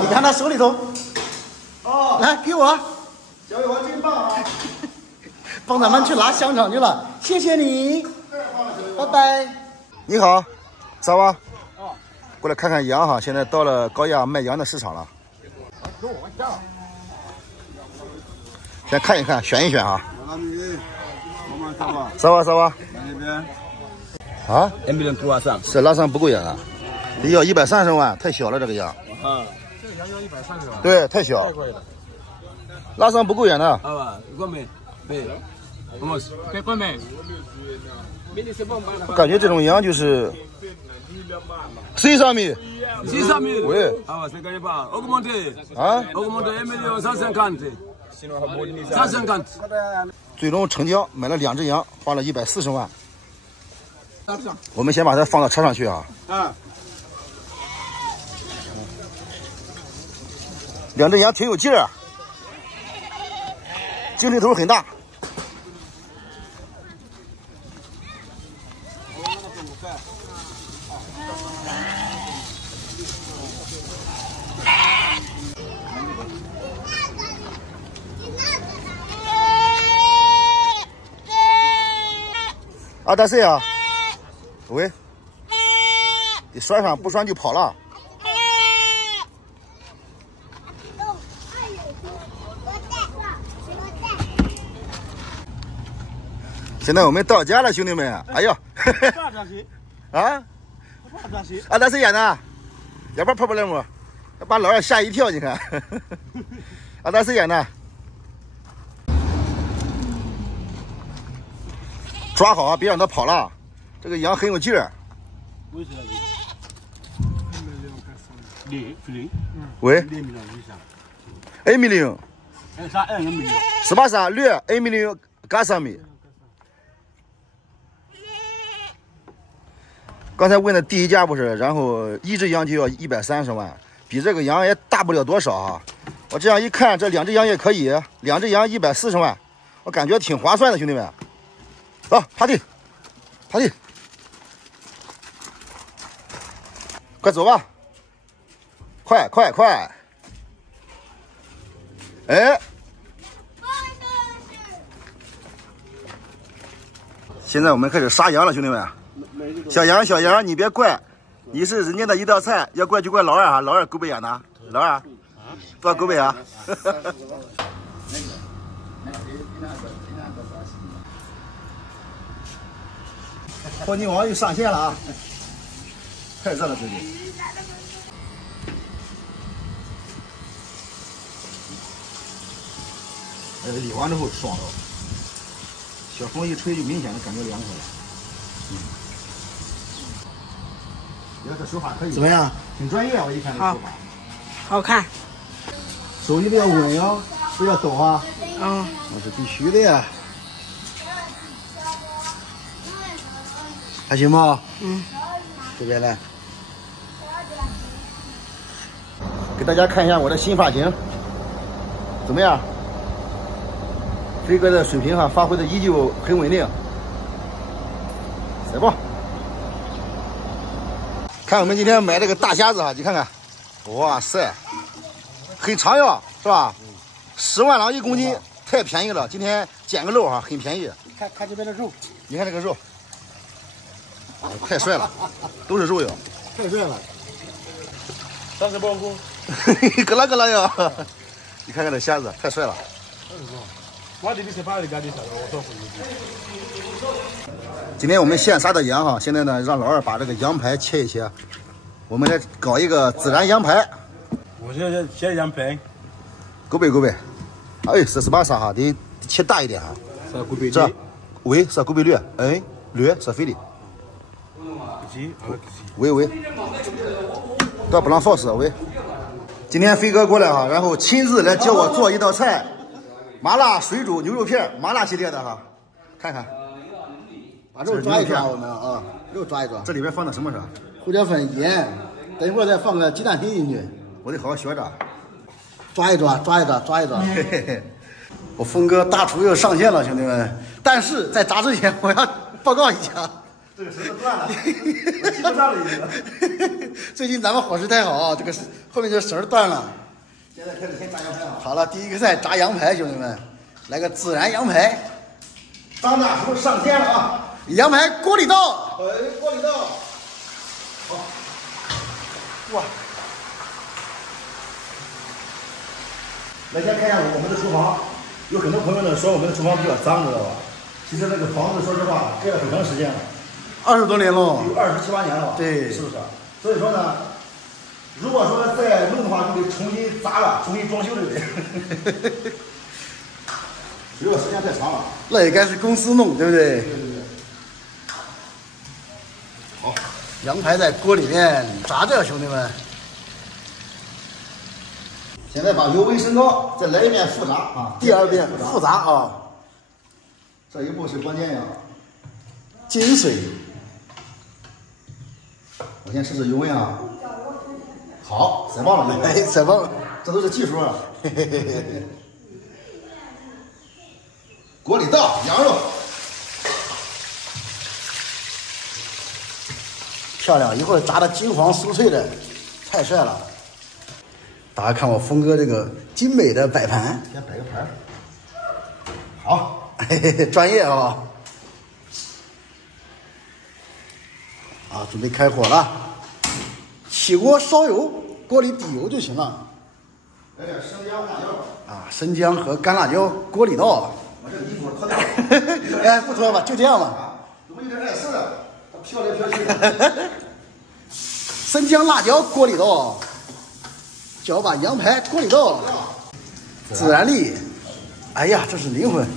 你看他手里头，哦，来给我，小伟王真棒啊！帮咱们去拿香肠去了，谢谢你，拜拜。你好，咋吧？过来看看羊哈，现在到了高亚卖羊的市场了。先看一看，选一选啊。啥吧？啊？1,000,000多啊，上。是拉上不够远了，得要130万，太小了这个羊。啊，这个羊要130万。对，太小。拉上不够远的。啊，过没？对。我感觉这种羊就是600 000. 600 000. Oui. Ah, c'est gagné pas. Augmentez. Hein? Augmentez 1,150,000. 150. 最终成交，买了2只羊，花了140万。我们先把它放到车上去啊。2只羊挺有劲儿，精力头很大。啊，大谁啊？喂，得拴上，不拴就跑了。现在我们到家了，兄弟们。哎呦，啊，啊，大谁演的？要不跑不了么？把老二吓一跳，你看。啊，大谁演的？抓好啊，别让它跑了。这个羊很有劲儿。喂，1,000,000. C'est pas ça, lui, 1,400,000. 刚才问的第一家不是，然后1只羊就要130万，比这个羊也大不了多少啊。我这样一看，这2只羊也可以，2只羊140万，我感觉挺划算的，兄弟们。走，趴地，快走吧，快！哎，现在我们开始杀羊了，兄弟们。小杨，你别怪，你是人家的一道菜，要怪就怪老二啊，老二狗背眼的，老二，多狗背啊。黄金王又上线了啊！太热了，最近。理完之后爽了，小风一吹就明显的感觉凉快了。这手法可以。怎么样？挺专业，我一看这手法。好看。手一定要稳哟，不要抖啊。嗯。那是必须的呀。还行吧？这边来，给大家看一下我的新发型，怎么样？飞哥的水平哈，发挥的依旧很稳定。来吧，看我们今天买这个大虾子哈，你看看，哇塞，很长哟，是吧？10万郎1公斤，太便宜了。今天捡个肉哈，很便宜。看这边的肉，你看这个肉。太帅了，都是肉哟，太帅了，30磅公，咯啦哟！你看看这虾子，太帅了。今天我们现杀的羊哈，现在呢让老二把这个羊排切一切，我们来搞一个孜然羊排。我现在切羊排，够背。哎，是把啥哈？得切大一点哈。这，喂，是够背略，哎，略是肥的。喂，这不让放肆喂。今天飞哥过来哈，然后亲自来教我做一道菜，麻辣水煮牛肉片，麻辣系列的哈，看看，把肉抓一抓，我们啊，肉抓一抓。这里边放的什么是？胡椒粉、盐，等一会儿再放个鸡蛋丁进去。我得好好学着，抓一抓。嘿嘿嘿，我峰哥大厨又上线了，兄弟们！但是在炸之前，我要报告一下。这个绳子断了，我系不上了已经。最近咱们伙食太好啊，这个后面这绳断了。现在开始先炸羊排了。好了，第一个菜炸羊排，兄弟们，来个孜然羊排。张大厨上天了啊！羊排锅里倒。哎，锅里倒。好。哇。来，先看一下我们的厨房。有很多朋友呢说我们的厨房比较脏，知道吧？其实那个房子说实话盖了很长时间了，20多年了，有27、8年了，对，是不是？所以说呢，如果说再弄的话，就得重新砸了，重新装修，对不对？如果时间太长了，那也该是公司弄，对不对？对对对。好，羊排在锅里面炸着，兄弟们。现在把油温升高，再来一遍复炸啊！第二遍复炸啊！这一步是关键呀，精髓。我先试试油温啊。好，太棒了，哎，太棒了，这都是技术啊！嘿嘿嘿嘿。锅里倒羊肉，漂亮！一会儿炸的金黄酥脆的，太帅了。大家看我峰哥这个精美的摆盘，先摆个盘。好，嘿嘿嘿，专业啊！啊，准备开火了，起锅烧油，锅里底油就行了。来点生姜、辣椒。啊，生姜和干辣椒锅里倒。我这个衣服脱掉了。哎，不脱吧，就这样吧。怎么有点碍事了？飘来飘去的。生姜、辣椒锅里倒。搅把羊排锅里倒，孜然粒，哎呀，这是灵魂！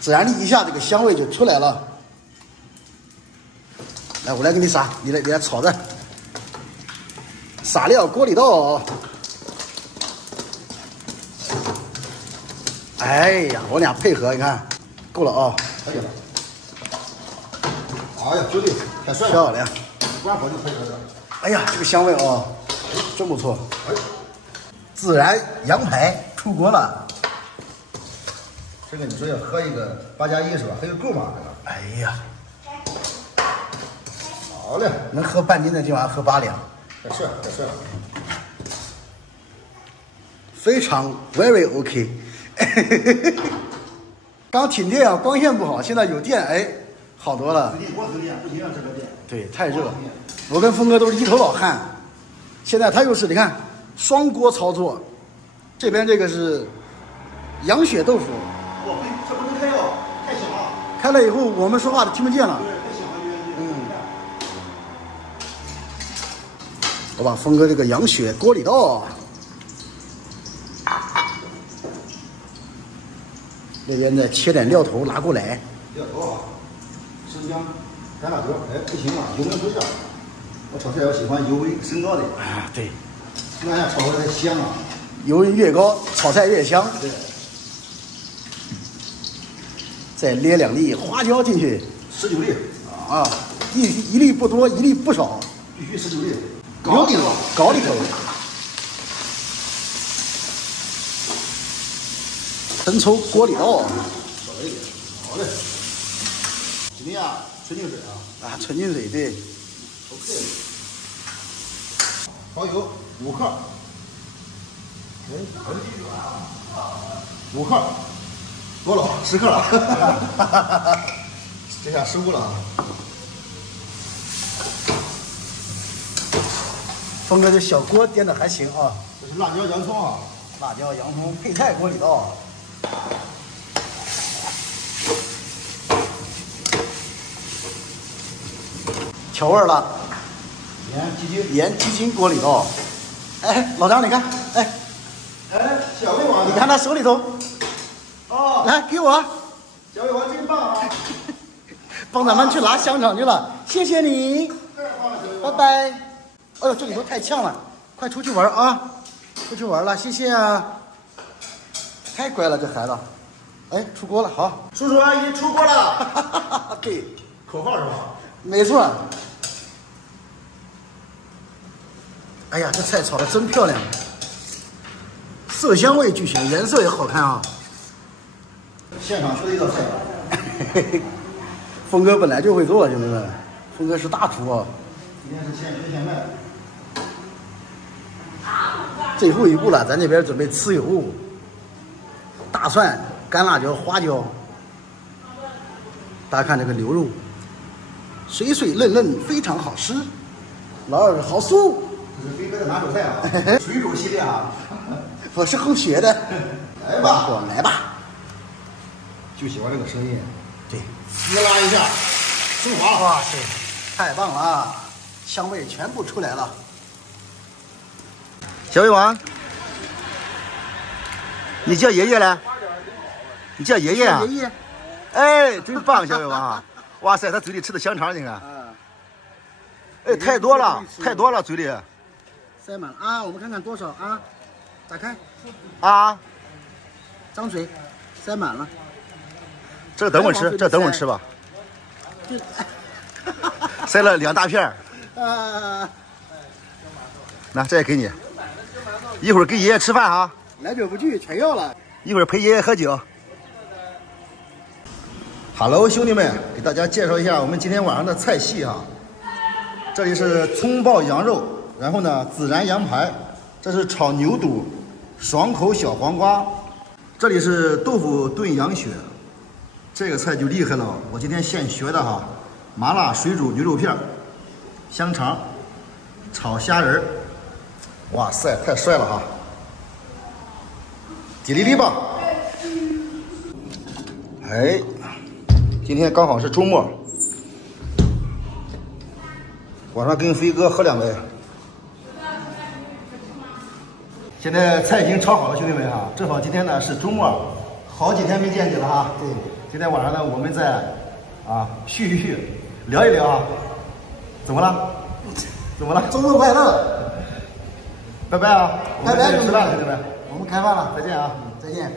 孜然粒一下，这个香味就出来了。来，我来给你撒，你来炒着。撒料锅里倒。哎呀，我俩配合，你看，够了啊！可以了。哎呀，兄弟，太帅了！漂亮！关火就可以了。哎呀，这个香味啊！真不错，孜然羊排出锅了。这个你说要喝一个8+1是吧？喝一个够吗？哎呀，好嘞，能喝半斤的今晚喝8两，太帅了，太帅了，非常 very OK。刚停电啊，光线不好，现在有电，哎，好多了。最近光停电，不行啊，这个电。对，太热。我跟峰哥都是一头老汗。现在他又是你看双锅操作，这边这个是羊血豆腐，哇，这不能开哦，太响了。开了以后我们说话都听不见了。对，太响了，我把峰哥这个羊血锅里倒，那边再切点料头拿过来。料头啊，生姜、干辣椒，哎，不行啊，油温不下。我炒菜我喜欢油温升高的啊，对，那样炒出来才香啊。油温越高，炒菜越香。对。再捏2粒花椒进去，19粒啊，一粒不多，一粒不少，必须19粒。高里头，高里头。生抽锅里倒，少一点，好嘞。怎么样？纯净水啊？啊，纯净水对。OK。蚝油5克。5克，多了，10克了。这下失误了啊！峰哥这小锅颠的还行啊。这是辣椒、洋葱啊。辣椒、洋葱配菜锅里倒。调味了，盐、鸡精锅里倒。哎，老张，你看，哎，小魏王，你看他手里头，哦，来给我，小魏王真棒啊！帮咱们去拿香肠去了，谢谢你，拜拜。哎呦，这里头太呛了，快出去玩啊！出去玩了，谢谢啊！太乖了，这孩子。哎，出锅了，好，叔叔阿姨出锅了。对，口号是吧？没错。哎呀，这菜炒的真漂亮，色香味俱全，颜色也好看啊。现场出的一道菜。峰哥本来就会做，兄弟们，峰哥是大厨啊。今天是现学现卖。最后一步了，咱这边准备吃油，大蒜、干辣椒、花椒。大家看这个牛肉，水水嫩嫩，非常好吃，老二好酥。这是飞哥的拿手菜啊，水煮系列啊。我是后学的，来吧，来吧。就喜欢这个声音，对，滋啦一下，升华了。哇塞，太棒了啊！香味全部出来了。小魏王，你叫爷爷嘞？你叫爷爷啊？爷爷，哎，真棒，小魏王啊！哇塞，他嘴里吃的香肠，你看，哎，太多了，太多了，嘴里塞满了啊！我们看看多少啊？打开，啊，张嘴，塞满了。这等会儿吃，这等会儿吃吧。塞了2大片儿。啊，那这也给你，一会儿给爷爷吃饭哈。来者不拒，全要了。一会儿陪爷爷喝酒。Hello， 兄弟们，给大家介绍一下我们今天晚上的菜系哈。这里是葱爆羊肉，然后呢孜然羊排，这是炒牛肚，爽口小黄瓜，这里是豆腐炖羊血，这个菜就厉害了，我今天现学的哈，麻辣水煮牛肉片，香肠，炒虾仁儿，哇塞，太帅了哈！叽哩哩吧！哎，今天刚好是周末，晚上跟飞哥喝2杯。现在菜已经炒好了，兄弟们哈，正好今天呢是周末，好几天没见你了哈。对，今天晚上呢我们再叙一叙，聊一聊啊。怎么了？怎么了？周末快乐！拜拜啊！拜拜，吃饭了，兄弟们。我们开饭了，再见啊！再见。